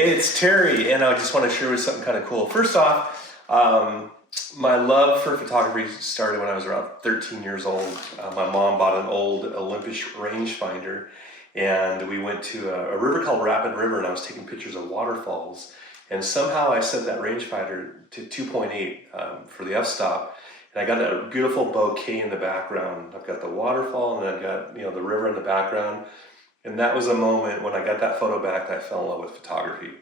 Hey, it's Terry, and I just want to share with you something kind of cool. First off, my love for photography started when I was around 13 years old. My mom bought an old Olympus rangefinder, and we went to a river called Rapid River, and I was taking pictures of waterfalls. And somehow I set that rangefinder to 2.8 for the f-stop, and I got a beautiful bokeh in the background. I've got the waterfall, and then I've got the river in the background. And that was a moment when I got that photo back that I fell in love with photography.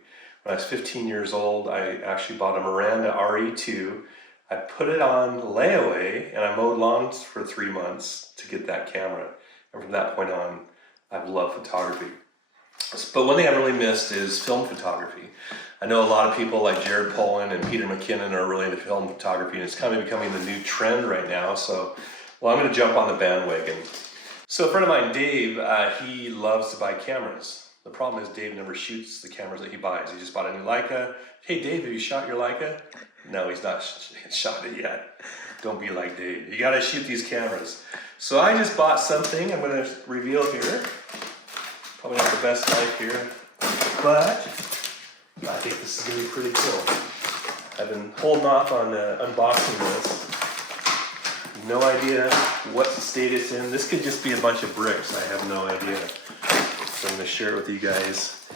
When I was 15 years old, I actually bought a Miranda RE2. I put it on layaway and I mowed lawns for 3 months to get that camera. And from that point on, I've loved photography. But one thing I really missed is film photography. I know a lot of people like Jared Polin and Peter McKinnon are really into film photography, and it's kind of becoming the new trend right now. So, well, I'm going to jump on the bandwagon. So a friend of mine, Dave, he loves to buy cameras. The problem is Dave never shoots the cameras that he buys. He just bought a new Leica. Hey Dave, have you shot your Leica? No, he's not shot it yet. Don't be like Dave. You gotta shoot these cameras. So I just bought something I'm gonna reveal here. Probably not the best knife here, but I think this is gonna be pretty cool. I've been holding off on unboxing this. No idea what state it's in. This could just be a bunch of bricks. I have no idea. So I'm going to share it with you guys.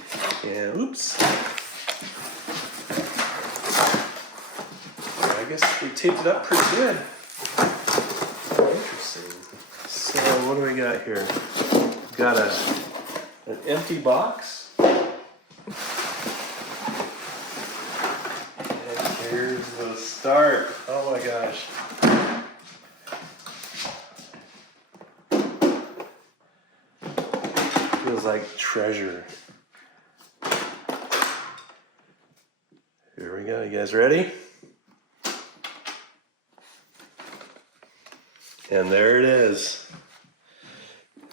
And oops. I guess we taped it up pretty good. Oh, interesting. So what do we got here? We've got an empty box. And here's the start. Oh my gosh. Feels like treasure. Here we go. You guys ready? And there it is.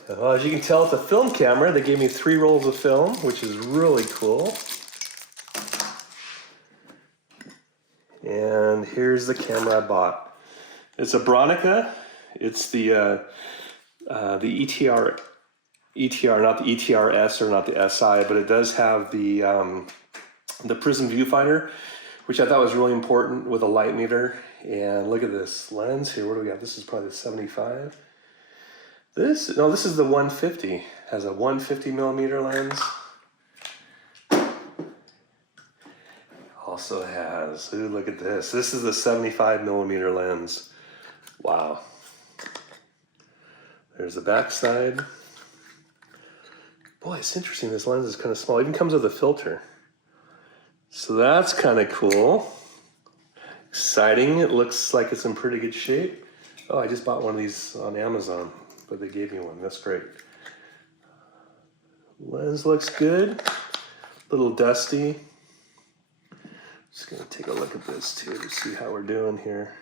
Well, as you can tell, it's a film camera. They gave me 3 rolls of film, which is really cool. And here's the camera I bought. It's a Bronica. It's the ETR, not the ETRS or not the SI, but it does have the prism viewfinder, which I thought was really important with a light meter. And look at this lens here. What do we got? This is probably the 75. This is the 150. It has a 150 millimeter lens. Also has, ooh, look at this. This is the 75 millimeter lens. Wow. There's the back side. Boy, it's interesting. This lens is kind of small. It even comes with a filter. So that's kind of cool. Exciting. It looks like it's in pretty good shape. Oh, I just bought one of these on Amazon, but they gave me one. That's great. Lens looks good. A little dusty. Just gonna take a look at this too to see how we're doing here.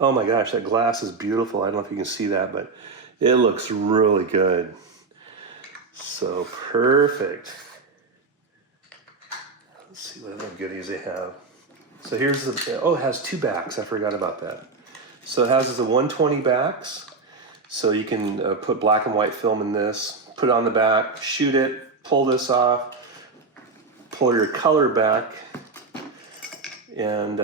Oh my gosh, that glass is beautiful. I don't know if you can see that, but it looks really good. So perfect. Let's see what other goodies they have. So here's the, oh, it has 2 backs. I forgot about that. So it has the 120 backs. So you can put black and white film in this, put it on the back, shoot it, pull this off, pull your color back, and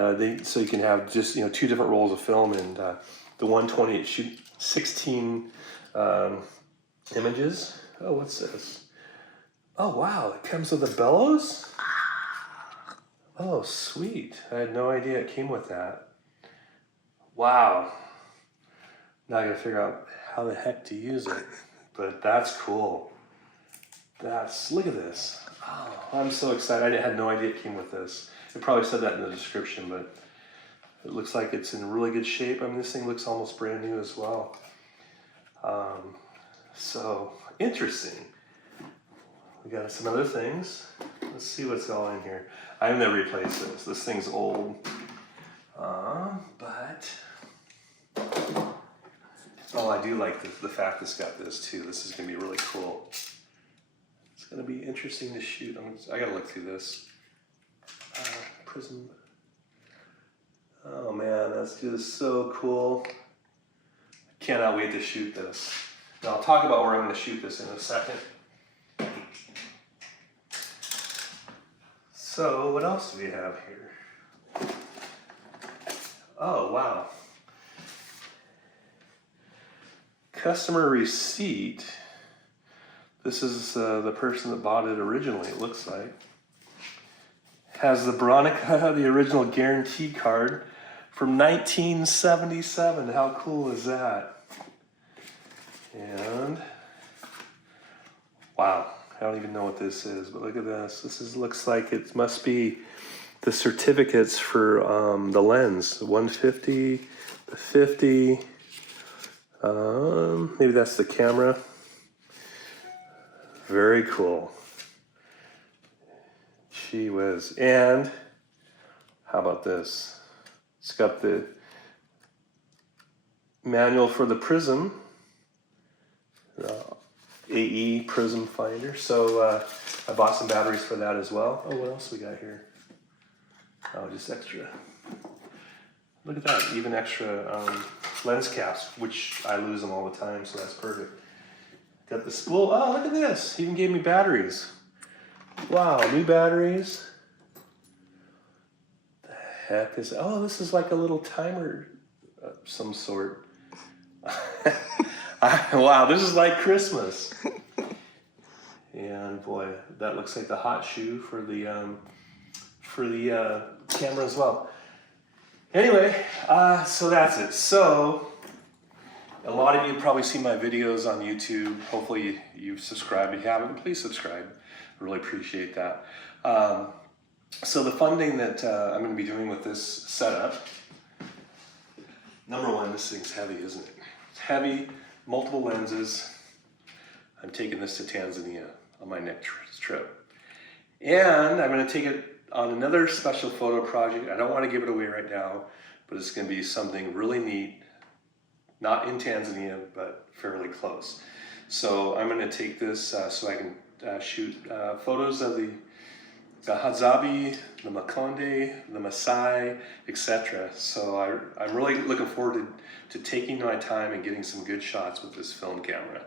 so you can have just 2 different rolls of film. And the 120, it shoots 16 images. Oh, what's this? Oh wow, it comes with a bellows? Oh, sweet. I had no idea it came with that. Wow. Now I gotta figure out how the heck to use it. But that's cool. Look at this. Oh, I'm so excited. I had no idea it came with this. It probably said that in the description, but it looks like it's in really good shape. I mean, this thing looks almost brand new as well. So interesting. We got some other things. Let's see what's all in here. I've never replaced this. This thing's old. But oh, I do like the fact it's got this too. This is gonna be really cool. It's gonna be interesting to shoot. I gotta look through this. Prism. Oh man, that's just so cool. I cannot wait to shoot this. Now I'll talk about where I'm gonna shoot this in a second. So what else do we have here? Oh, wow. Customer receipt. This is the person that bought it originally, it looks like. Has the Veronica, the original guarantee card from 1977. How cool is that? And wow, I don't even know what this is, but look at this. Looks like it must be the certificates for the lens, the 150, the 50. Maybe that's the camera. Very cool. Gee whiz. And how about this? It's got the manual for the prism, AE prism finder. So I bought some batteries for that as well. Oh, what else we got here? Oh, just extra. Look at that, even extra lens caps, which I lose them all the time, so that's perfect. Got the spool. Oh, look at this. He even gave me batteries. Wow, new batteries. The heck is, oh, this is like a little timer of some sort. Wow, this is like Christmas. And boy, that looks like the hot shoe for the camera as well. Anyway, so that's it. So a lot of you probably see my videos on YouTube. Hopefully you've subscribed. If you haven't, please subscribe. I really appreciate that. So the funding that I'm going to be doing with this setup, number one, this thing's heavy, isn't it? It's heavy, multiple lenses. I'm taking this to Tanzania on my next trip. And I'm going to take it on another special photo project. I don't want to give it away right now, but it's going to be something really neat. Not in Tanzania, but fairly close. So I'm going to take this so I can shoot photos of the Hadzabe, the Makonde, the Maasai, etc. So I'm really looking forward to taking my time and getting some good shots with this film camera.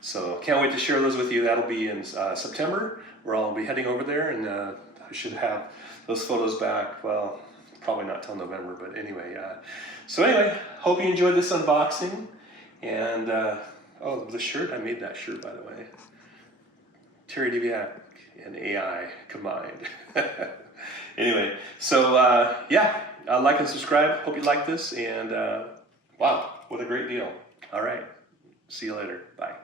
So can't wait to share those with you. That'll be in September, where I'll be heading over there, and I should have those photos back, well, probably not till November, but anyway. So anyway, hope you enjoyed this unboxing. And, oh, the shirt, I made that shirt, by the way. Terry Diviak and AI combined. Anyway, so yeah, like and subscribe. Hope you like this, and wow, what a great deal. All right, see you later. Bye.